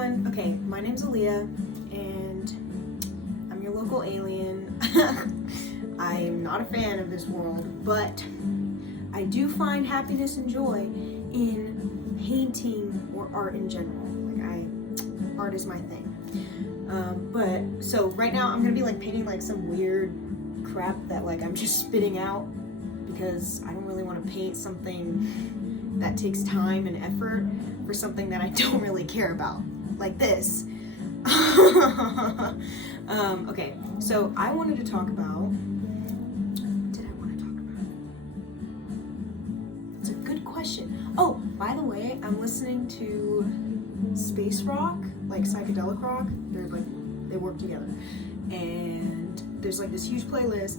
everyone. Okay, my name's Aaliyah, and I'm your local alien. I'm not a fan of this world, but I do find happiness and joy in painting or art in general. Art is my thing. So right now I'm gonna be painting some weird crap that I'm just spitting out because I don't really want to paint something that takes time and effort for something that I don't really care about, like this. Okay, so I wanted to talk about. What did I want to talk about? It's a good question. Oh, by the way, I'm listening to space rock, psychedelic rock. They work together, and there's this huge playlist.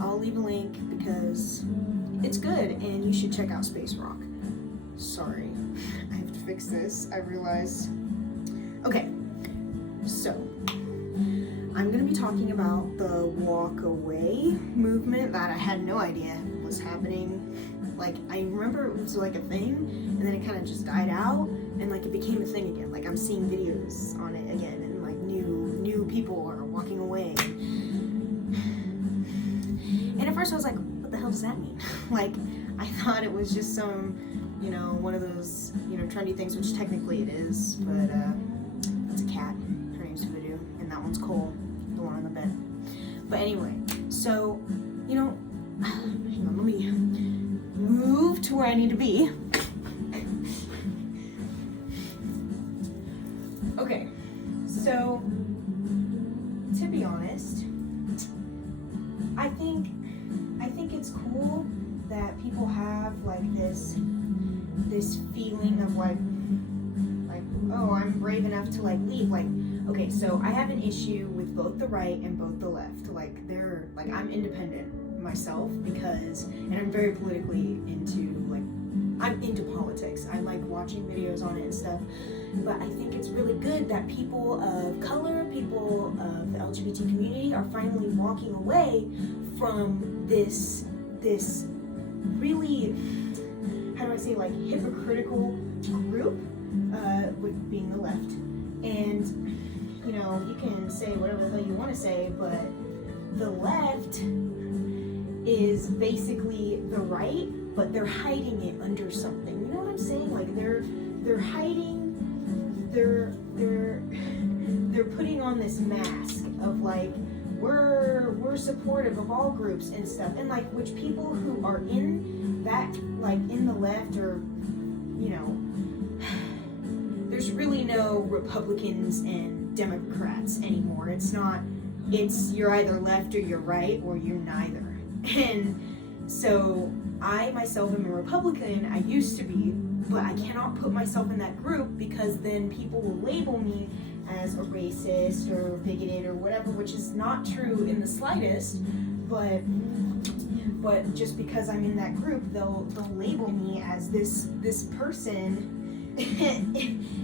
I'll leave a link because it's good and you should check out space rock. Sorry, I have to fix this, I realized. Okay, so I'm gonna be talking about the walk away movement that I had no idea was happening. I remember it was a thing, and then it kind of just died out, and it became a thing again. I'm seeing videos on it again, and new people are walking away. And at first I was like, what the hell does that mean? I thought it was just some, one of those, trendy things, which technically it is, but it's a cat. Her name's Voodoo, and that one's Cole, the one on the bed. But anyway, so, hang on, let me move to where I need to be. Okay, so to be honest, I think it's cool that people have this feeling of oh, I'm brave enough to leave. Okay, so I have an issue with both the right and both the left. I'm independent myself and I'm very politically I'm into politics. I like watching videos on it and stuff. But I think it's really good that people of color, people of the LGBT community are finally walking away from this really, how do I say, hypocritical group, with being the left. And, you can say whatever the hell you want to say, but the left is basically the right, but they're hiding it under something. You know what I'm saying? They're hiding, they're putting on this mask of we're supportive of all groups and stuff, and which people who are in that in the left or there's really no Republicans and Democrats anymore. It's you're either left or you're right or you're neither. And so I myself am a Republican. I used to be, but I cannot put myself in that group because then people will label me as a racist or bigoted or whatever, which is not true in the slightest, but just because I'm in that group, they'll label me as this person.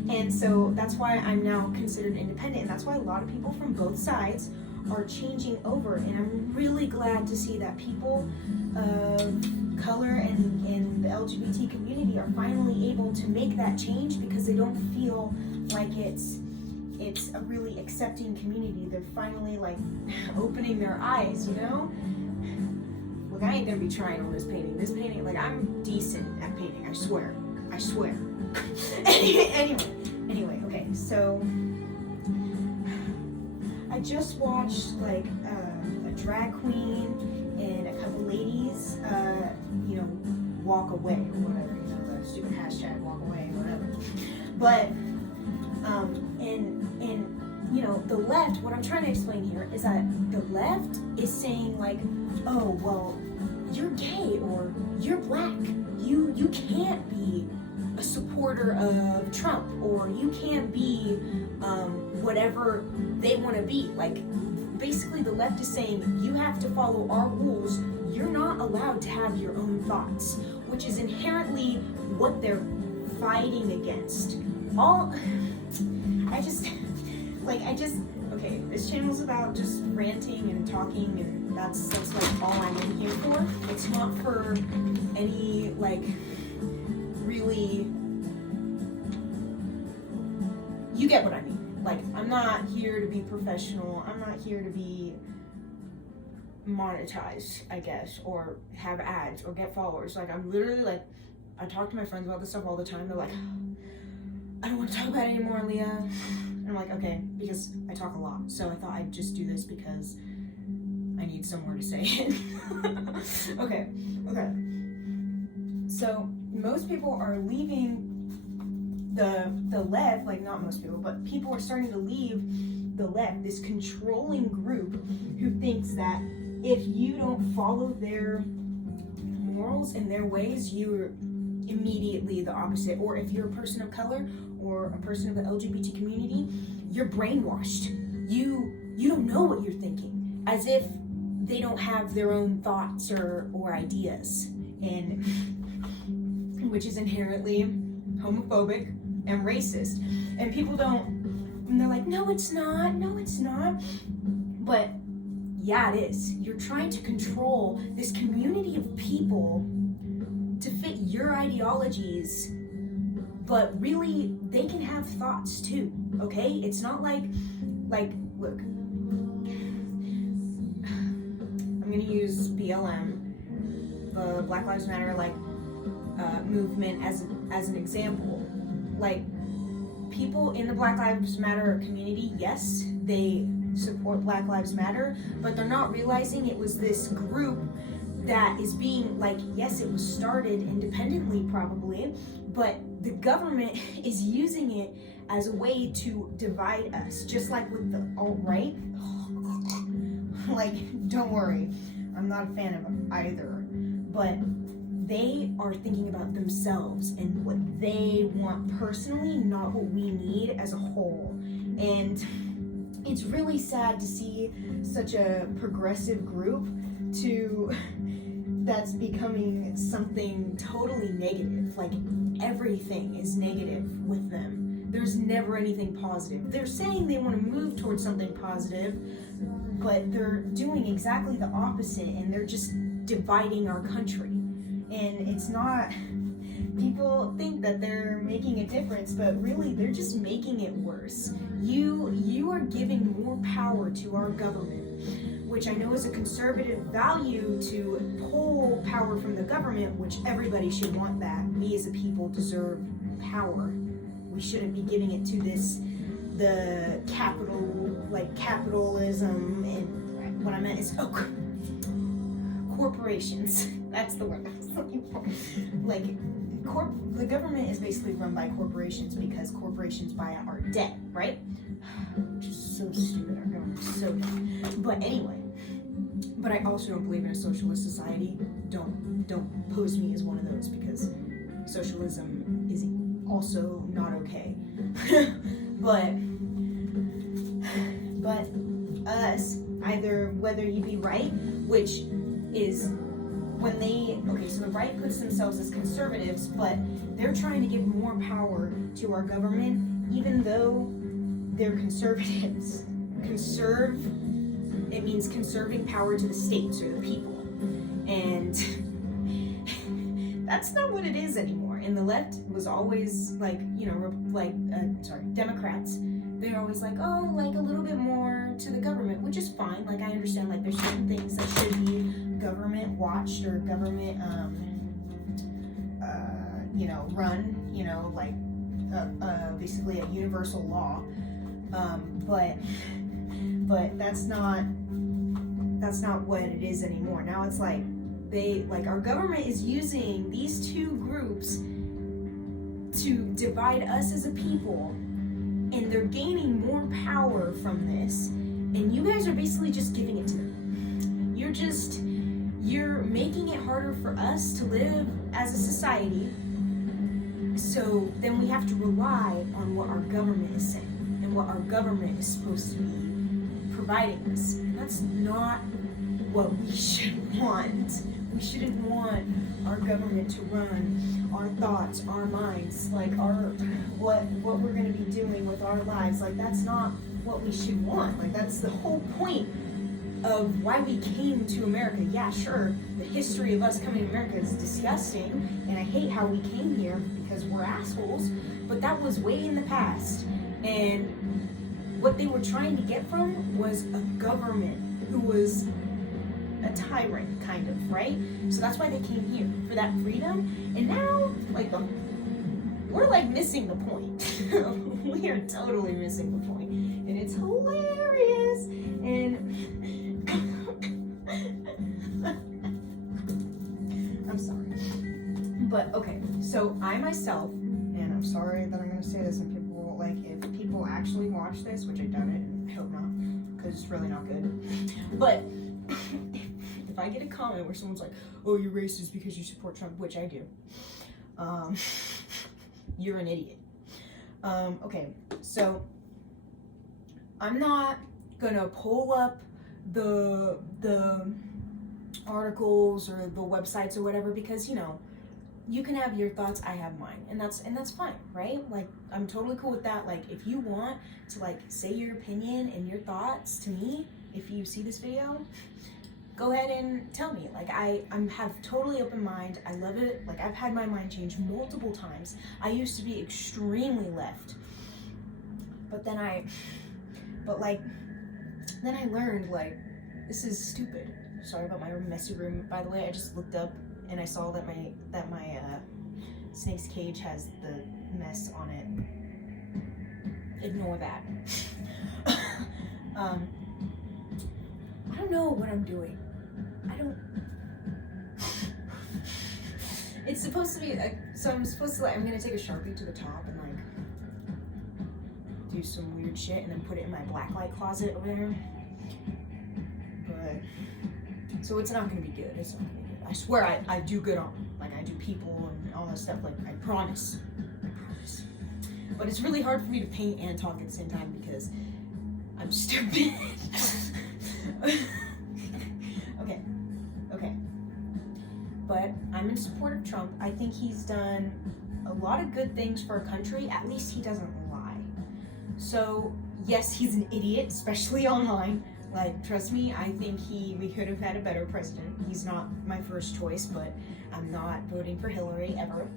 And so that's why I'm now considered independent, and that's why a lot of people from both sides are changing over, and I'm really glad to see that people of color and the LGBT community are finally able to make that change because they don't feel like it's a really accepting community. They're finally opening their eyes, Look, I ain't gonna be trying on this painting. I'm decent at painting, I swear. Anyway, okay, so I just watched a drag queen and a couple ladies, walk away or whatever, the stupid hashtag walk away or whatever. But the left, what I'm trying to explain here is that the left is saying oh, well, you're gay or you're black, you can't be a supporter of Trump, or you can't be whatever they want to be. Basically the left is saying you have to follow our rules. You're not allowed to have your own thoughts, which is inherently what they're fighting against. Okay, this channel's about just ranting and talking, and that's all I'm in here for. It's not for any really you get what I mean. Like, I'm not here to be professional. I'm not here to be monetized, I guess, or have ads or get followers. Like, I'm literally like, I talk to my friends about this stuff all the time. They're like, I don't want to talk about it anymore, Leah. And I'm like, okay, because I talk a lot. So I thought I'd just do this because I need somewhere to say it. Okay. So most people are leaving the left, like not most people, but people are starting to leave the left, this controlling group who thinks that if you don't follow their morals and their ways, you're immediately the opposite. Or if you're a person of color or a person of the LGBT community, you're brainwashed. You don't know what you're thinking, as if they don't have their own thoughts or ideas, and which is inherently homophobic and racist. And people don't, and they're like, no it's not, but yeah it is. You're trying to control this community of people to fit your ideologies, but really they can have thoughts too, okay? It's not like look, I'm gonna use BLM, the Black Lives Matter movement as an example. Like, people in the Black Lives Matter community, yes, they support Black Lives Matter, but they're not realizing it was this group that is being, like, yes, it was started independently probably, but the government is using it as a way to divide us, just like with the alt-right. Like, don't worry, I'm not a fan of them either, but they are thinking about themselves and what they want personally, not what we need as a whole. And it's really sad to see such a progressive group that's becoming something totally negative. Like, everything is negative with them. There's never anything positive. They're saying they want to move towards something positive, but they're doing exactly the opposite, and they're just dividing our country. And it's not, people think that they're making a difference, but really they're just making it worse. You are giving more power to our government, which I know is a conservative value, to pull power from the government, which everybody should want that. We as a people deserve power. We shouldn't be giving it to the capitalism, and what I meant is, corporations. That's the word I was looking for. Like, the government is basically run by corporations because corporations buy out our debt, right? Which is so stupid. Our government is so dumb. But anyway, but I also don't believe in a socialist society. Don't pose me as one of those, because socialism is also not okay. but us, either whether you be right, which is when so the right puts themselves as conservatives, but they're trying to give more power to our government, even though they're conservatives. It means conserving power to the states or the people. And that's not what it is anymore. And the left was always like, Democrats, they're always like, oh, like a little bit more to the government, which is fine. Like, I understand, like, there's certain things that should be government watched or government, run, basically a universal law. But that's not what it is anymore. Now it's like, our government is using these two groups to divide us as a people, and they're gaining more power from this, and you guys are basically just giving it to them. You're making it harder for us to live as a society, so then we have to rely on what our government is saying and what our government is supposed to be providing us. And that's not what we should want. We shouldn't want our government to run our thoughts, our minds, like what we're going to be doing with our lives. Like, that's not what we should want. Like, that's the whole point of why we came to America. Yeah, sure, the history of us coming to America is disgusting, and I hate how we came here because we're assholes, but that was way in the past. And what they were trying to get from was a government who was a tyrant, kind of, right? So that's why they came here, for that freedom. And now, like, we're like missing the point. We are totally missing the point. And it's hilarious. And I'm sorry. But okay, so I myself, and I'm sorry that I'm gonna say this, and people, like, if people actually watch this, which I doubt it, and I hope not, because it's really not good. But if I get a comment where someone's like, oh, you're racist because you support Trump, which I do, you're an idiot. Okay, so I'm not gonna pull up the articles or the websites or whatever, because, you know, you can have your thoughts, I have mine, and that's fine, right? Like, I'm totally cool with that. Like, if you want to, like, say your opinion and your thoughts to me, if you see this video, go ahead and tell me. Like, I have totally open mind. I love it. Like, I've had my mind changed multiple times. I used to be extremely left, but then I learned, like, this is stupid. Sorry about my messy room, by the way. I just looked up and I saw that my snake's cage has the mess on it. Ignore that. I don't know what I'm doing. It's supposed to be, so I'm supposed to, like, I'm gonna take a Sharpie to the top and, like, do some weird shit and then put it in my blacklight closet over there. But, so it's not gonna be good. It's not gonna be good. I swear I do good on, like, I do people and all that stuff. Like, I promise. But it's really hard for me to paint and talk at the same time because I'm stupid. Okay. But I'm in support of Trump. I think he's done a lot of good things for our country. At least he doesn't lie. So, yes, he's an idiot, especially online. Like, trust me, I think we could have had a better president. He's not my first choice, but I'm not voting for Hillary ever.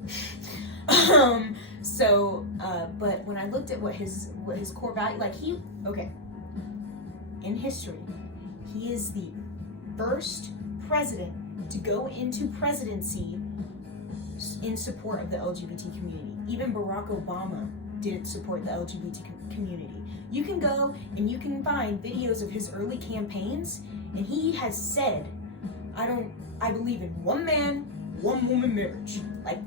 But when I looked at what his core value, like, in history, he is the first president to go into presidency in support of the LGBT community. Even Barack Obama did support the LGBT community. You can go and you can find videos of his early campaigns, and he has said, I believe in one man, one woman marriage. Like,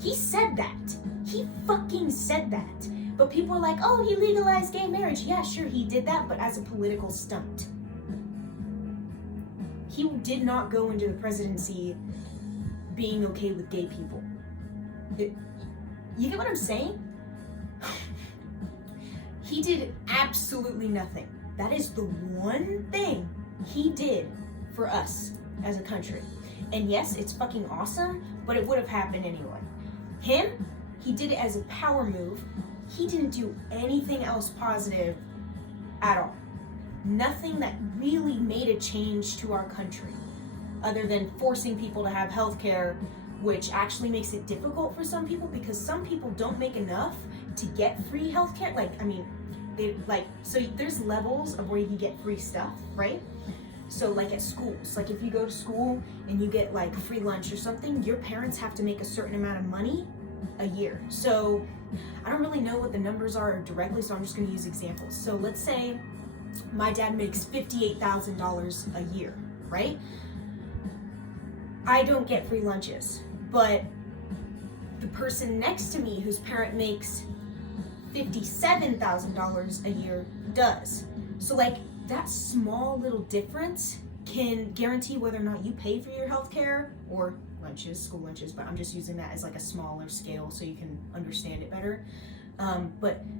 he said that. He fucking said that. But people are like, oh, he legalized gay marriage. Yeah, sure, he did that, but as a political stunt. He did not go into the presidency being okay with gay people. You get what I'm saying? He did absolutely nothing. That is the one thing he did for us as a country. And yes, it's fucking awesome, but it would have happened anyway. Him, he did it as a power move. He didn't do anything else positive at all. Nothing that really made a change to our country, other than forcing people to have health care, which actually makes it difficult for some people because some people don't make enough to get free health care. So there's levels of where you can get free stuff, right? So, like, at schools, like, if you go to school and you get, like, free lunch or something, your parents have to make a certain amount of money a year. So I don't really know what the numbers are directly, so I'm just going to use examples. So let's say my dad makes $58,000 a year, right? I don't get free lunches, but the person next to me whose parent makes $57,000 a year does. So, like, that small little difference can guarantee whether or not you pay for your health care or lunches, school lunches, but I'm just using that as, like, a smaller scale so you can understand it better.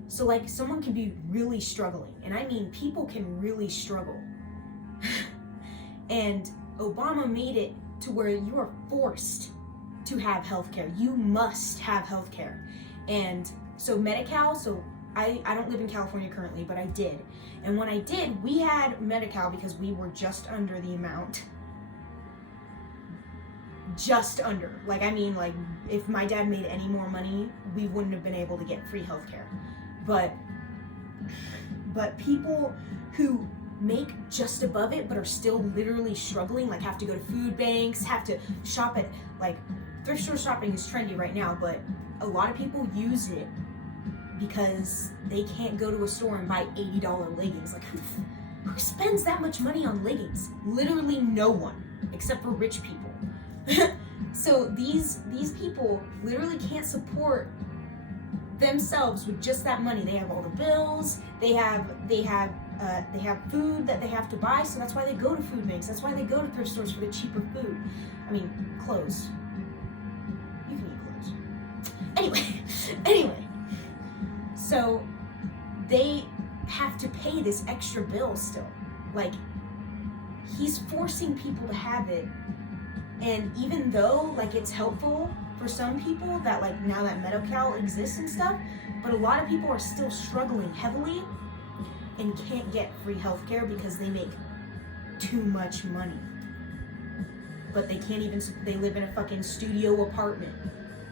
So, like, someone can be really struggling, and I mean people can really struggle. And Obama made it to where you are forced to have healthcare. You must have healthcare. And so Medi-Cal, so I don't live in California currently, but I did. And when I did, we had Medi-Cal because we were just under the amount. Just under. Like, I mean, like, if my dad made any more money, we wouldn't have been able to get free healthcare. But but people who make just above it but are still literally struggling, like have to go to food banks, have to shop at, like, thrift store shopping is trendy right now, but a lot of people use it because they can't go to a store and buy $80 leggings. Like, who spends that much money on leggings? Literally no one, except for rich people. So these people literally can't support themselves with just that money. They have all the bills, they have food that they have to buy, so that's why they go to food banks. That's why they go to thrift stores for the cheaper food. I mean, clothes. You can eat clothes. Anyway, so they have to pay this extra bill still. Like, he's forcing people to have it, and even though, like, it's helpful for some people that, like, now that Medi-Cal exists and stuff, but a lot of people are still struggling heavily and can't get free healthcare because they make too much money. But they can't even, they live in a fucking studio apartment,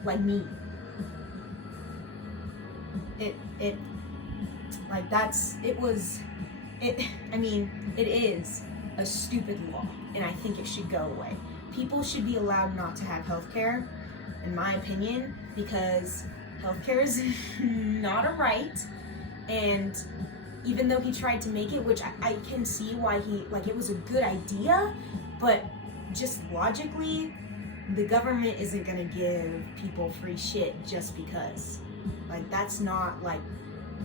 like me. It is a stupid law, and I think it should go away. People should be allowed not to have healthcare, in my opinion, because healthcare is not a right, and even though he tried to make it, which I can see why it was a good idea, but just logically, the government isn't gonna give people free shit just because. Like, that's not, like,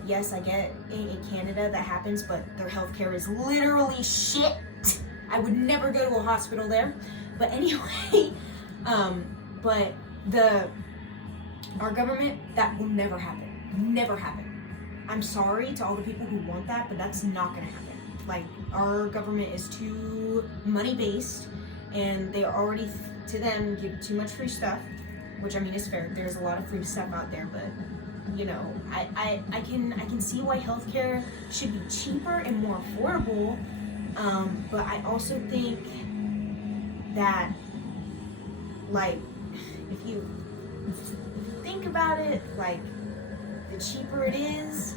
yes, I get in Canada that happens, but their healthcare is literally shit. I would never go to a hospital there. But anyway, but our government, that will never happen. Never happen. I'm sorry to all the people who want that, but that's not gonna happen. Like, our government is too money-based, and they already, to them, give too much free stuff, which, I mean, is fair. There's a lot of free stuff out there, but, you know, I can see why healthcare should be cheaper and more affordable, but I also think that, like, if you think about it, like, the cheaper it is,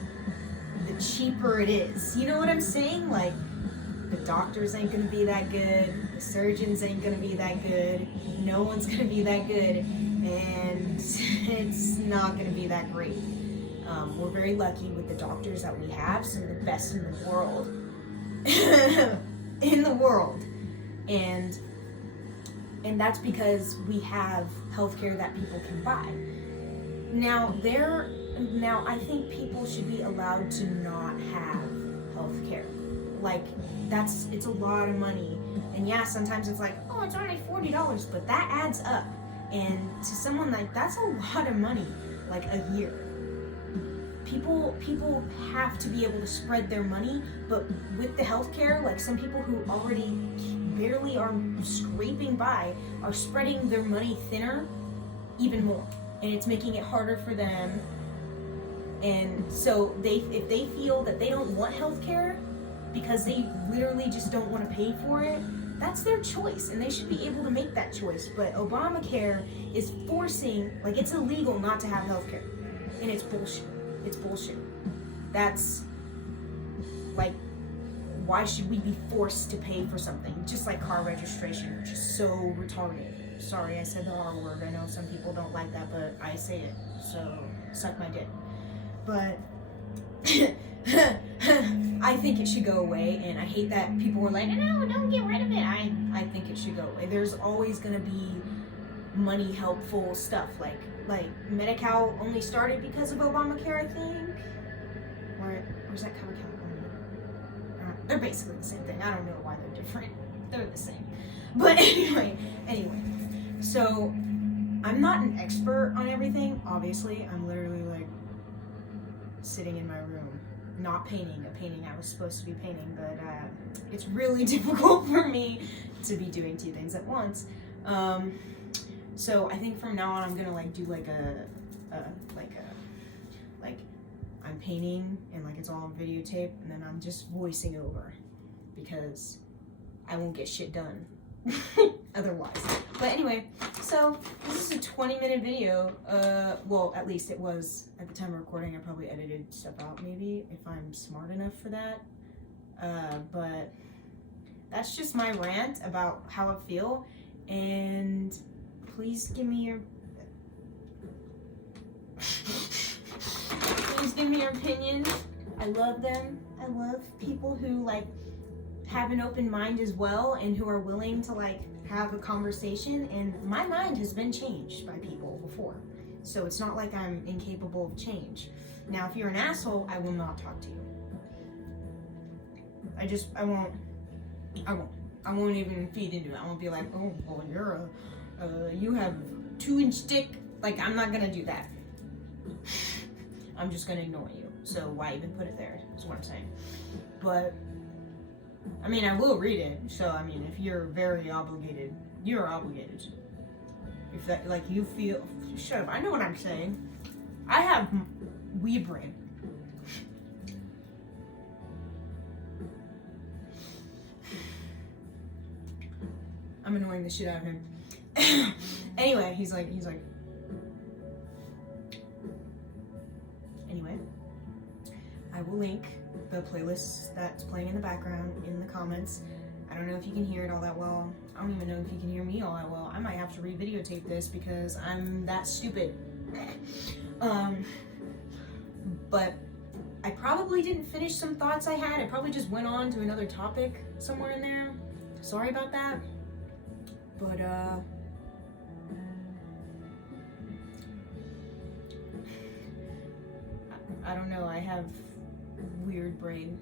the cheaper it is. You know what I'm saying? Like, the doctors ain't gonna be that good, the surgeons ain't gonna be that good, no one's gonna be that good, and it's not gonna be that great. We're very lucky with the doctors that we have, some of the best in the world. In the world. And that's because we have healthcare that people can buy. Now I think people should be allowed to not have healthcare. Like, it's a lot of money. And yeah, sometimes it's like, oh, it's only $40, but that adds up. And to someone, like, that's a lot of money, like, a year. People have to be able to spread their money, but with the healthcare, like, some people who already barely are scraping by are spreading their money thinner even more, and it's making it harder for them. And so if they feel that they don't want healthcare because they literally just don't want to pay for it, that's their choice, and they should be able to make that choice. But Obamacare is forcing, like, it's illegal not to have healthcare, and it's bullshit. It's bullshit. That's, like, why should we be forced to pay for something? Just like car registration, which is so retarded. Sorry, I said the R word. I know some people don't like that, but I say it, so suck my dick. But I think it should go away, and I hate that people were like, no, don't get rid of it. I think it should go away. There's always gonna be money helpful stuff, like Medi-Cal only started because of Obamacare, I think. Or is that Cover California? They're basically the same thing. I don't know why they're different. They're the same. But anyway. So I'm not an expert on everything, obviously. I'm literally, like, sitting in my room, not painting a painting I was supposed to be painting, but it's really difficult for me to be doing two things at once. So I think from now on I'm gonna, like, do like I'm painting and, like, it's all on videotape, and then I'm just voicing over because I won't get shit done otherwise. But anyway, so so this is a 20-minute video. Well, at least it was at the time of recording. I probably edited stuff out maybe if I'm smart enough for that. But that's just my rant about how I feel. And please give me your opinions. I love them. I love people who like have an open mind as well and who are willing to like have a conversation. And my mind has been changed by people before, so it's not like I'm incapable of change. Now if you're an asshole, I will not talk to you. I won't even feed into it. I won't be like, oh well, you have 2-inch dick. Like, I'm not gonna do that. I'm just gonna ignore you. So why even put it there is what I'm saying. But I mean, I will read it. So I mean, if you're very obligated, you're obligated. If that, like, you feel, shut up. I know what I'm saying. I have weed brain. I'm annoying the shit out of him. Anyway, he's like. Anyway, I will link the playlist that's playing in the background in the comments. I don't know if you can hear it all that well. I don't even know if you can hear me all that well. I might have to re-videotape this because I'm that stupid. But I probably didn't finish some thoughts I had. I probably just went on to another topic somewhere in there. Sorry about that. But I don't know, I have weird brain.